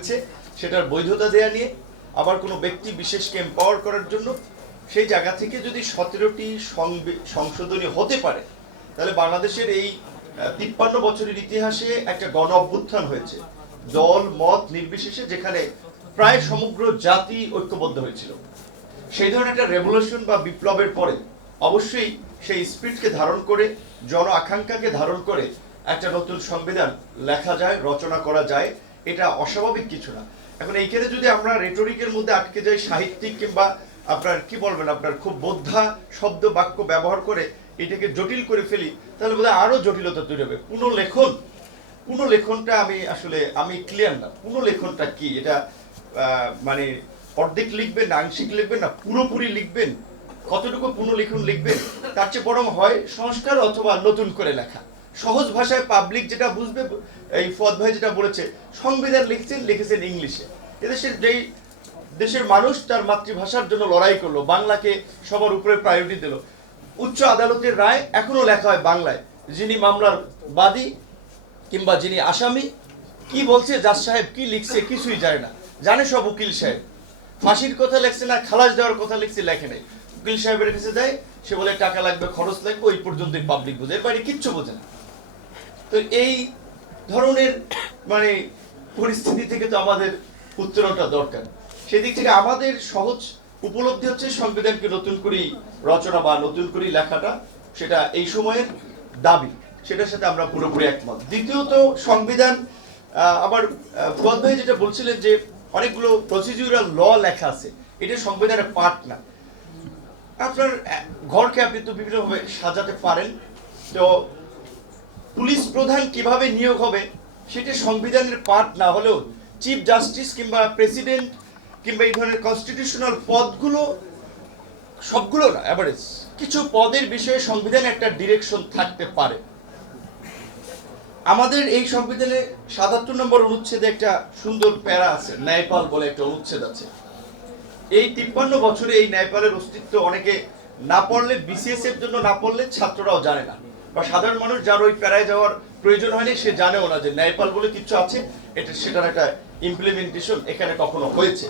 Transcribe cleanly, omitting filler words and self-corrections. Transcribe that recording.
করেছে সেটার বৈধতা দেয়া নিয়ে, আবার কোনো ব্যক্তি বিশেষকে এম্পাওয়ার করার জন্য, সেই জায়গা থেকে যদি 17টি সংশোধনী হতে পারে, তাহলে বাংলাদেশের এই 53 বছরের ইতিহাসে একটা গণ অভ্যুত্থান হয়েছে, দল মত নির্বিশেষে, যেখানে প্রায় সমগ্র জাতি ঐক্যবদ্ধ হয়েছিল। সেই ধরনের একটা রেভলিউশন বা বিপ্লবের পরে অবশ্যই সেই স্পিরিটকে ধারণ করে, জন আকাঙ্ক্ষাকে ধারণ করে একটা নতুন সংবিধান লেখা যায়, রচনা করা যায়, এটা অস্বাভাবিক কিছু না। এখন এইখানে যদি আমরা রেটরিকের মধ্যে আটকে যাই, সাহিত্যিক কিংবা আপনার কি বলবেন, আপনার খুব বোদ্ধা শব্দ বাক্য ব্যবহার করে এটাকে জটিল করে ফেলি, তাহলে বোধহয় আরো জটিলতা তৈরি হবে। পুনঃলেখনটা আমি ক্লিয়ার না। পুনঃলেখনটা কি? এটা মানে অর্ধেক লিখবেন না, আংশিক লিখবেন না, পুরোপুরি লিখবেন, কতটুকু পুনঃলিখন লিখবেন? তার চেয়ে বরং হয় সংস্কার অথবা নতুন করে লেখা, সহজ ভাষায় পাবলিক যেটা বুঝবে। এই ফুয়াদ ভাই যেটা বলেছে, সংবিধান লিখেছেন ইংলিশে। এদেশের যেই দেশের মানুষ তার মাতৃভাষার জন্য লড়াই করলো, বাংলাকে সবার উপরে প্রায়োরিটি দিল, উচ্চ আদালতের রায় এখনো লেখা হয় বাংলায়। যিনি মামলার বাদী কিংবা যিনি আসামি কি বলছে, জাজ সাহেব কি লিখছে কিছুই জানে না, জানে সব উকিল সাহেব। ফাঁসির কথা লেখছে না, খালাস দেওয়ার কথা লিখছে, লেখে নাই। উকিল সাহেবের কাছে যায়, সে বলে টাকা লাগবে, খরচ লাগবে, ওই পর্যন্তই পাবলিক বোঝে, এর বাইরে কিচ্ছু বোঝে না। তো এই ধরনের মানে পরিস্থিতি থেকে তো আমাদের উত্তরণটা দরকার। সেদিক থেকে আমাদের সহজ উপলব্ধি হচ্ছে সংবিধানকে নতুন করে রচনা বা নতুন করে লেখাটা, সেটা এই সময়ের দাবি, সেটার সাথে আমরা পুরোপুরি একমত। দ্বিতীয়ত, সংবিধান আবার ফুয়াদ ভাই যেটা বলছিলেন যে অনেকগুলো প্রসিডিউরাল ল লেখা আছে, এটা সংবিধানের পার্ট না। আপনার ঘরকে আপনি তো বিভিন্নভাবে সাজাতে পারেন, তো পুলিশ প্রধান কিভাবে নিয়োগ হবে সেটা সংবিধানের পার্ট না হলেও চিফ জাস্টিস কিংবা প্রেসিডেন্ট কিংবা এই ধরনের কনস্টিটিউশনাল পদগুলো, সবগুলো না, এভারেজ কিছু পদের বিষয়ে সংবিধানে একটা ডিরেকশন থাকতে পারে। আমাদের এই সংবিধানে ৭৭ নম্বর অনুচ্ছেদে একটা সুন্দর প্যারা আছে, ন্যায়পাল বলে একটা অনুচ্ছেদ আছে। এই 53 বছরে এই ন্যায়পালের অস্তিত্ব অনেকে না পড়লে, বিসিএস এর জন্য না পড়লে ছাত্ররাও জানে না, বা সাধারণ মানুষ যার ওই প্যারায় যাওয়ার প্রয়োজন হয়নি সে জানেও না যে ন্যায়পাল বলে কিছু আছে, সেটার একটা ইমপ্লিমেন্টেশন এখানে কখনো হয়েছে।